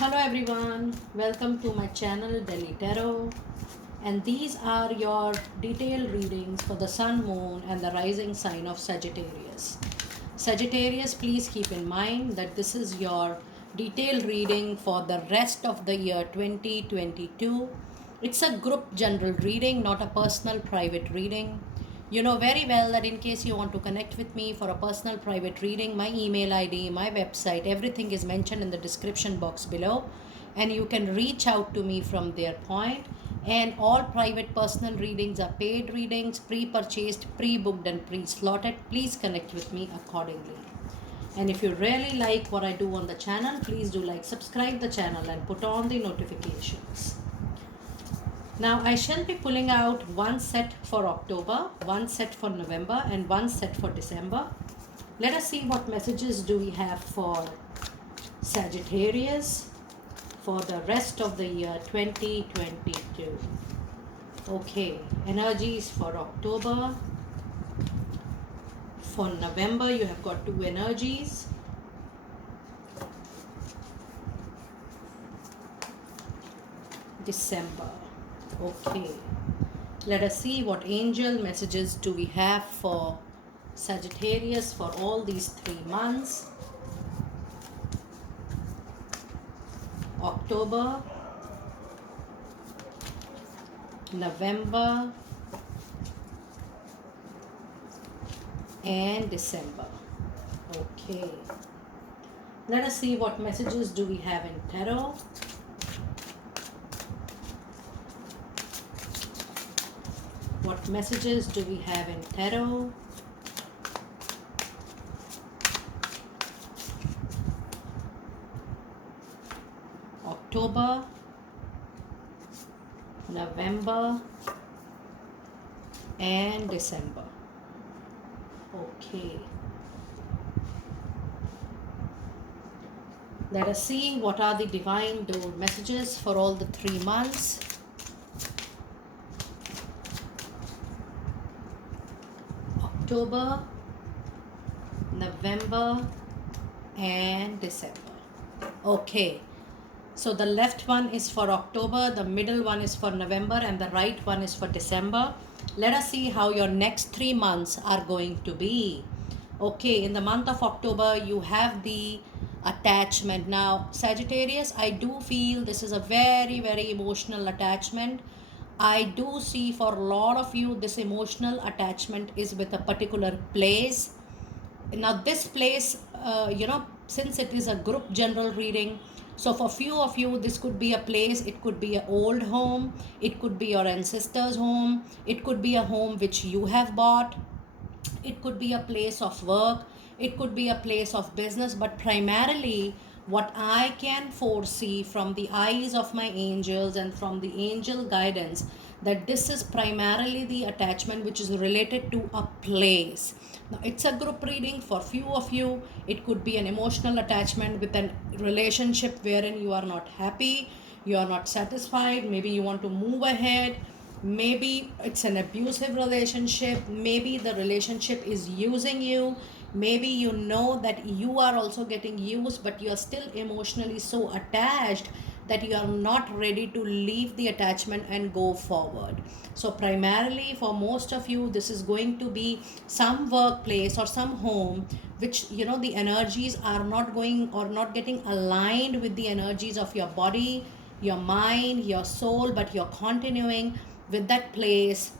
Hello everyone, welcome to my channel Delhi Tarot, and these are your detailed readings for the Sun, Moon and the rising sign of Sagittarius. Sagittarius, please keep in mind that this is your detailed reading for the rest of the year 2022. It's a group general reading, not a personal private reading. You know very well that in case you want to connect with me for a personal private reading, my email ID, my website, everything is mentioned in the description box below, and you can reach out to me from their point. And all private personal readings are paid readings, pre-purchased, pre-booked and pre-slotted. Please connect with me accordingly. And if you really like what I do on the channel, please do like, subscribe the channel and put on the notifications. Now I shall be pulling out one set for October, one set for November and one set for December. Let us see what messages do we have for Sagittarius for the rest of the year 2022. Okay, energies for October. For November, you have got two energies. December. Okay, let us see what angel messages do we have for Sagittarius for all these 3 months. October, November and December. Okay, let us see what messages do we have in tarot. What messages do we have in tarot? October, November and December. Okay. Let us see what are the divine door messages for all the 3 months. October, November and December. Okay, so the left one is for October, the middle one is for November and the right one is for December. Let us see how your next 3 months are going to be. Okay, in the month of October you have the attachment. Now Sagittarius, I do feel this is a very emotional attachment. I do see for a lot of you this emotional attachment is with a particular place. Now this place, since it is a group general reading, so for few of you this could be a place, it could be an old home, it could be your ancestors' home, it could be a home which you have bought, it could be a place of work, it could be a place of business, but primarily what I can foresee from the eyes of my angels and from the angel guidance, that this is primarily the attachment which is related to a place. Now it's a group reading. For few of you it could be an emotional attachment with a relationship wherein you are not happy, you are not satisfied, maybe you want to move ahead, maybe it's an abusive relationship, maybe the relationship is using you, maybe you know that you are also getting used but you are still emotionally so attached that you are not ready to leave the attachment and go forward. So primarily for most of you this is going to be some workplace or some home which the energies are not going or not getting aligned with the energies of your body, your mind, your soul, but you're continuing with that place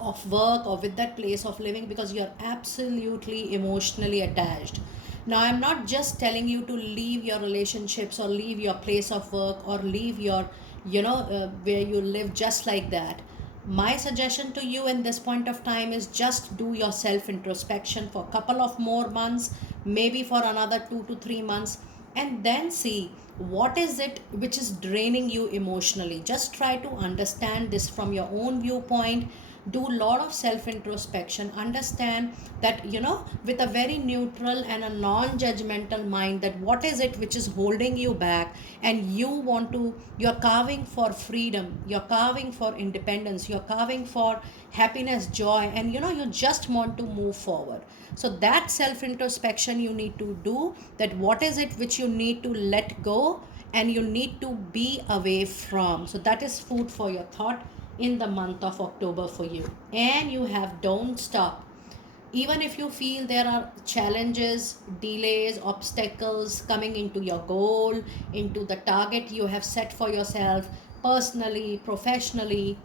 of work or with that place of living because you're absolutely emotionally attached. Now I'm not just telling you to leave your relationships or leave your place of work or leave your where you live just like that. My suggestion to you in this point of time is just do your self introspection for a couple of more months, maybe for another 2 to 3 months, and then see what is it which is draining you emotionally. Just try to understand this from your own viewpoint. Do a lot of self introspection, understand that with a very neutral and a non judgmental mind, that what is it which is holding you back, and you're carving for freedom, you're carving for independence, you're carving for happiness, joy, and you just want to move forward. So that self introspection you need to do, that what is it which you need to let go, and you need to be away from. So that is food for your thought in the month of October for you. And you have don't stop. Even if you feel there are challenges, delays, obstacles coming into your goal, into the target you have set for yourself, personally, professionally,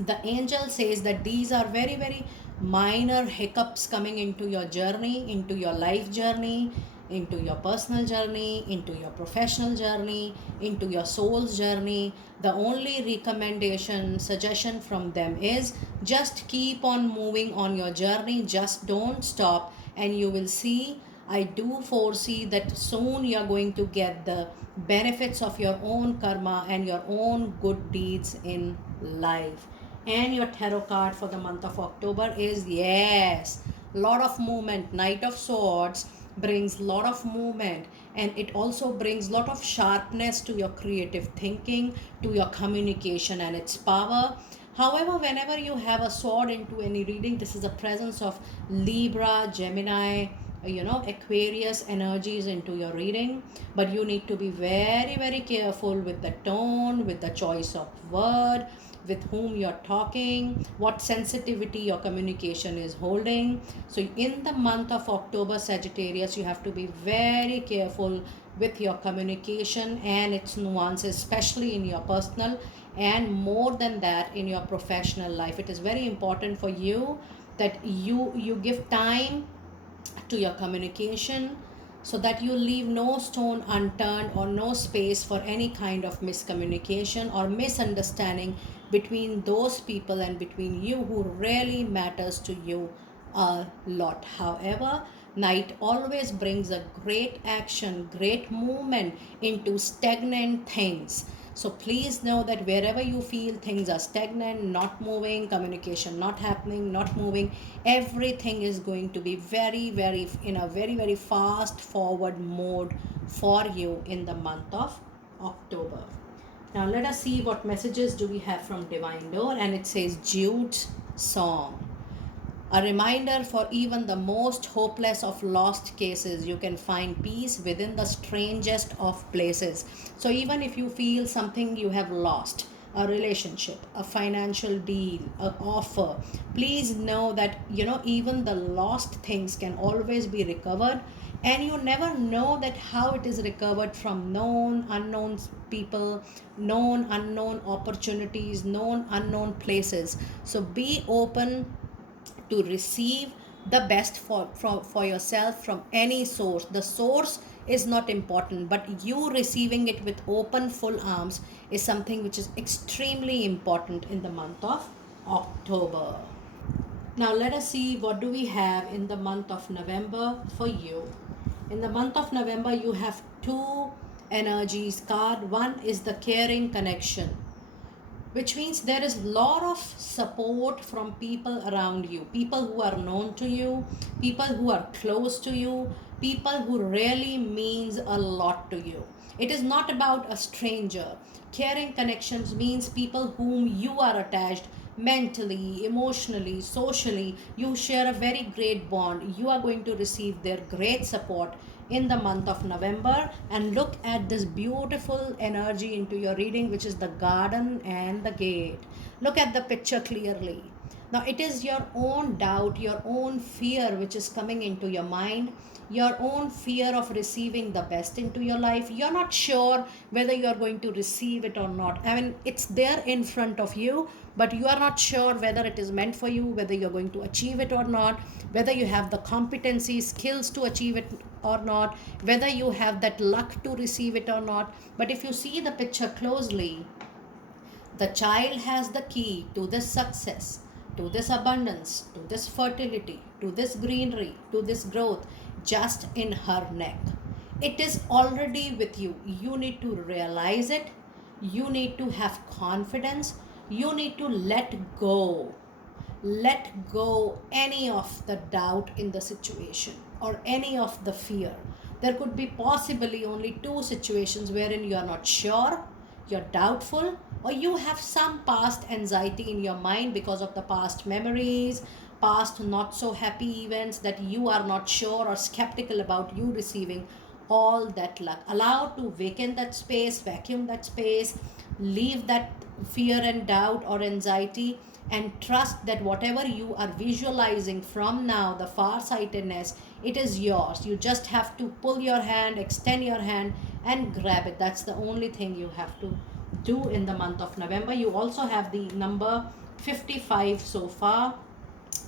the angel says that these are very, very minor hiccups coming into your journey, into your life journey, into your personal journey, into your professional journey, into your soul's journey. The only recommendation, suggestion from them is just keep on moving on your journey, just don't stop, and you will see. I do foresee that soon you are going to get the benefits of your own karma and your own good deeds in life. And your tarot card for the month of October is, yes, lot of movement. Knight of Swords brings lot of movement, and it also brings lot of sharpness to your creative thinking, to your communication and its power. However, whenever you have a sword into any reading, this is a presence of Libra, Gemini, Aquarius energies into your reading. But you need to be very, very careful with the tone, with the choice of word, with whom you're talking, what sensitivity your communication is holding. So in the month of October, Sagittarius, you have to be very careful with your communication and its nuances, especially in your personal, and more than that in your professional life. It is very important for you that you give time to your communication, so that you leave no stone unturned or no space for any kind of miscommunication or misunderstanding between those people and between you who really matters to you a lot. However, night always brings a great action, great movement into stagnant things. So please know that wherever you feel things are stagnant, not moving, communication not happening, not moving, everything is going to be very, very in a very, very fast forward mode for you in the month of October. Now let us see what messages do we have from Divine Door, and it says Jude's song. A reminder for even the most hopeless of lost cases, you can find peace within the strangest of places. So even if you feel something you have lost, a relationship, a financial deal, an offer, please know that even the lost things can always be recovered, and you never know that how it is recovered from known unknown people, known unknown opportunities, known unknown places. So be open to receive the best for yourself from any source. The source is not important, but you receiving it with open full arms is something which is extremely important in the month of October. Now let us see what do we have in the month of November for you. In the month of November, you have two energies card. One is the caring connection, which means there is a lot of support from people around you, people who are known to you, people who are close to you, people who really means a lot to you. It is not about a stranger. Caring connections means people whom you are attached mentally, emotionally, socially. You share a very great bond. You are going to receive their great support in the month of November. And look at this beautiful energy into your reading, which is the garden and the gate. Look at the picture clearly. Now it is your own doubt, your own fear which is coming into your mind, your own fear of receiving the best into your life. You're not sure whether you're going to receive it or not. I mean, it's there in front of you, but you are not sure whether it is meant for you, whether you're going to achieve it or not, whether you have the competency, skills to achieve it or not, whether you have that luck to receive it or not. But if you see the picture closely, the child has the key to this success, to this abundance, to this fertility, to this greenery, to this growth, just in her neck. It is already with you. You need to realize it. You need to have confidence. You need to let go. Let go any of the doubt in the situation or any of the fear. There could be possibly only two situations wherein you are not sure, you're doubtful, or you have some past anxiety in your mind because of the past memories, past not so happy events, that you are not sure or skeptical about you receiving all that luck. Allow to vacate that space, vacuum that space, leave that fear and doubt or anxiety, and trust that whatever you are visualizing from now, the far-sightedness, it is yours. You just have to pull your hand, extend your hand, and grab it. That's the only thing you have to do in the month of November. You also have the number 55 so far,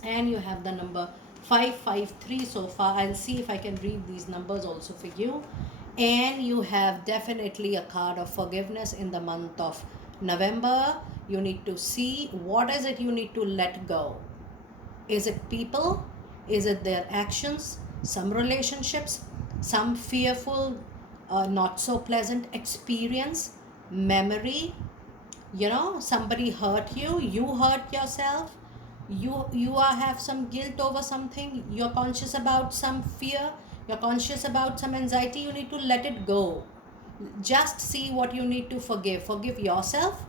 and you have the number 553 so far. I'll see if I can read these numbers also for you. And you have definitely a card of forgiveness in the month of November. You need to see what is it you need to let go. Is it people? Is it their actions? Some relationships? Some fearful, not so pleasant experience? Memory? Somebody hurt you, you hurt yourself, you have some guilt over something, you're conscious about some fear, you're conscious about some anxiety. You need to let it go. Just see what you need to forgive yourself,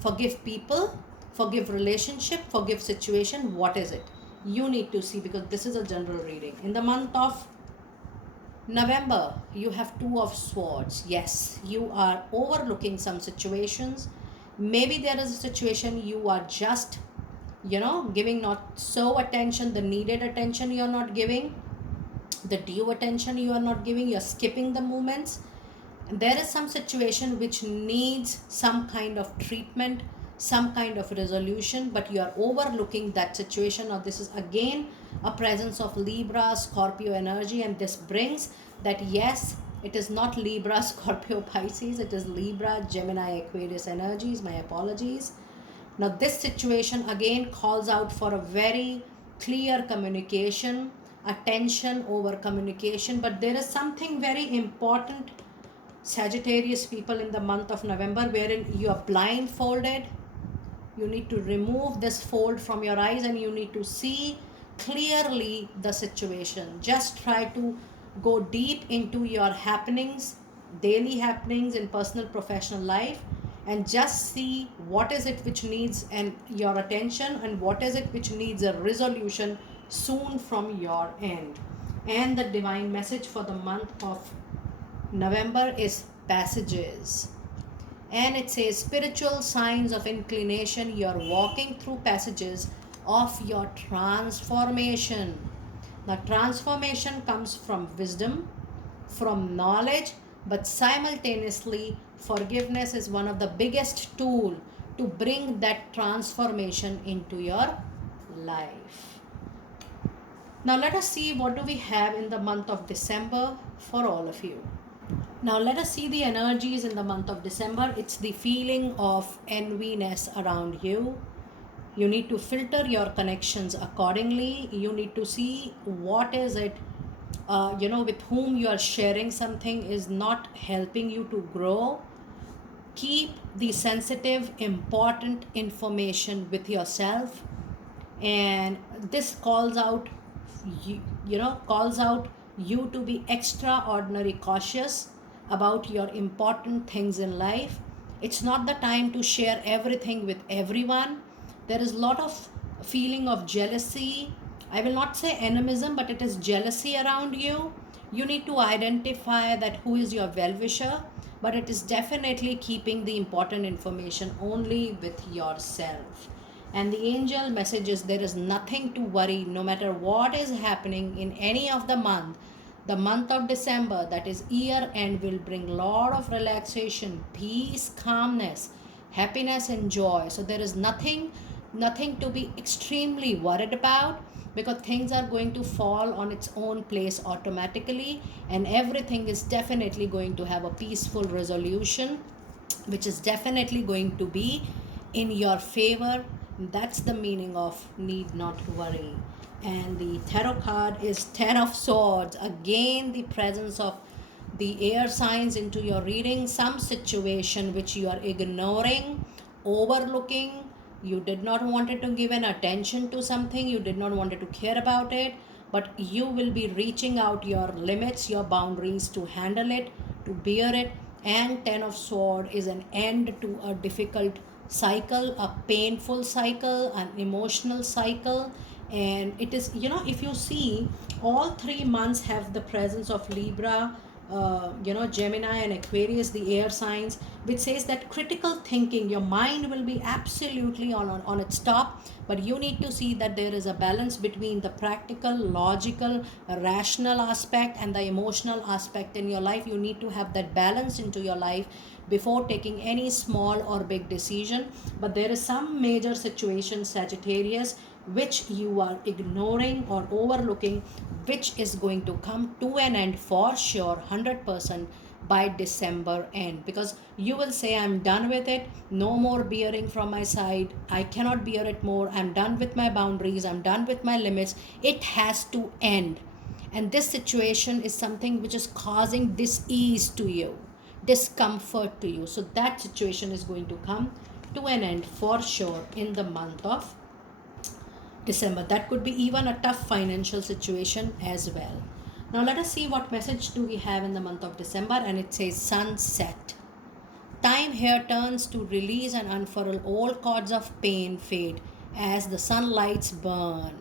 forgive people, forgive relationship, forgive situation. What is it you need to see? Because this is a general reading. In the month of November, you have Two of Swords. Yes, you are overlooking some situations. Maybe there is a situation you are just giving not so attention, the needed attention you are not giving, the due attention you are not giving, you're skipping the moments. There is some situation which needs some kind of treatment, some kind of resolution, but you are overlooking that situation. Or this is again a presence of Libra, Scorpio energy, and this brings that, yes, it is not Libra, Scorpio, Pisces, it is Libra, Gemini, Aquarius energies. My apologies. Now this situation again calls out for a very clear communication, attention over communication, but there is something very important, Sagittarius people, in the month of November, wherein you are blindfolded. You need to remove this fold from your eyes and you need to see clearly the situation. Just try to go deep into your happenings, daily happenings in personal, professional life, and just see what is it which needs your attention and what is it which needs a resolution soon from your end. And the divine message for the month of November is passages. And it says spiritual signs of inclination. You're walking through passages of your transformation. The transformation comes from wisdom, from knowledge, but simultaneously forgiveness is one of the biggest tool to bring that transformation into your life. Now let us see what do we have in the month of December for all of you. Now let us see the energies in the month of December. It's the feeling of enviness around you. You need to filter your connections accordingly. You need to see what is it, with whom you are sharing something is not helping you to grow. Keep the sensitive, important information with yourself. And this calls out you to be extraordinary cautious about your important things in life. It's not the time to share everything with everyone. There is a lot of feeling of jealousy. I will not say animism, but it is jealousy around you. You need to identify that who is your well-wisher, but it is definitely keeping the important information only with yourself. And the angel message is there is nothing to worry, no matter what is happening in any of the month. The month of December, that is year end, will bring a lot of relaxation, peace, calmness, happiness and joy. So there is nothing to be extremely worried about, because things are going to fall on its own place automatically, and everything is definitely going to have a peaceful resolution, which is definitely going to be in your favor. That's the meaning of need not worry. And the tarot card is Ten of Swords. Again, the presence of the air signs into your reading. Some situation which you are ignoring, overlooking. You did not want to give an attention to something. You did not want to care about it. But you will be reaching out your limits, your boundaries to handle it, to bear it. And Ten of Swords is an end to a difficult cycle, a painful cycle, an emotional cycle. And it is, if you see, all 3 months have the presence of Libra, Gemini and Aquarius, the air signs, which says that critical thinking, your mind will be absolutely on its top, but you need to see that there is a balance between the practical, logical, rational aspect and the emotional aspect in your life. You need to have that balance into your life before taking any small or big decision. But there is some major situation, Sagittarius, which you are ignoring or overlooking, which is going to come to an end for sure, 100%, by December end, because you will say, I'm done with it, no more bearing from my side, I cannot bear it more, I'm done with my boundaries, I'm done with my limits, it has to end. And this situation is something which is causing dis-ease to you, discomfort to you. So that situation is going to come to an end for sure in the month of December. That could be even a tough financial situation as well. Now let us see what message do we have in the month of December, and it says sunset. Time here turns to release and unfurl all cords of pain fade as the sunlights burn.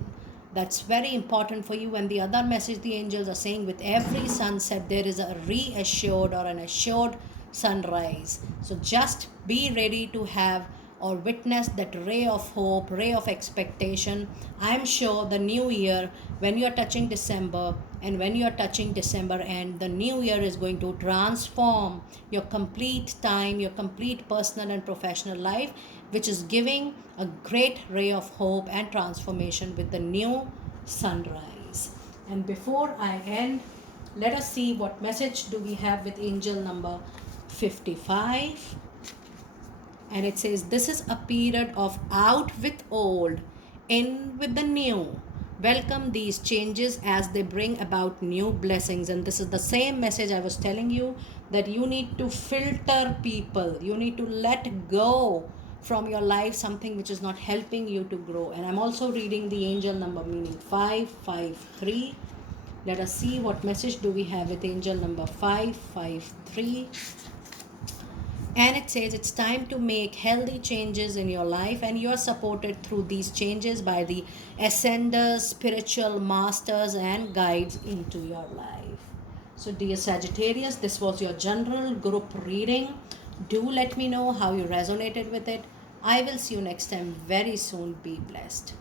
That's very important for you. And the other message the angels are saying, with every sunset there is a reassured or an assured sunrise. So just be ready to have or witness that ray of hope, ray of expectation. I'm sure the new year, when you are touching December and when you are touching December end, the new year is going to transform your complete time, your complete personal and professional life, which is giving a great ray of hope and transformation with the new sunrise. And before I end, let us see what message do we have with angel number 55. And it says, this is a period of out with old, in with the new. Welcome these changes as they bring about new blessings. And this is the same message I was telling you, that you need to filter people. You need to let go from your life something which is not helping you to grow. And I'm also reading the angel number meaning 553. Let us see what message do we have with angel number 553. And it says it's time to make healthy changes in your life, and you are supported through these changes by the ascenders, spiritual masters and guides into your life. So dear Sagittarius, this was your general group reading. Do let me know how you resonated with it. I will see you next time very soon. Be blessed.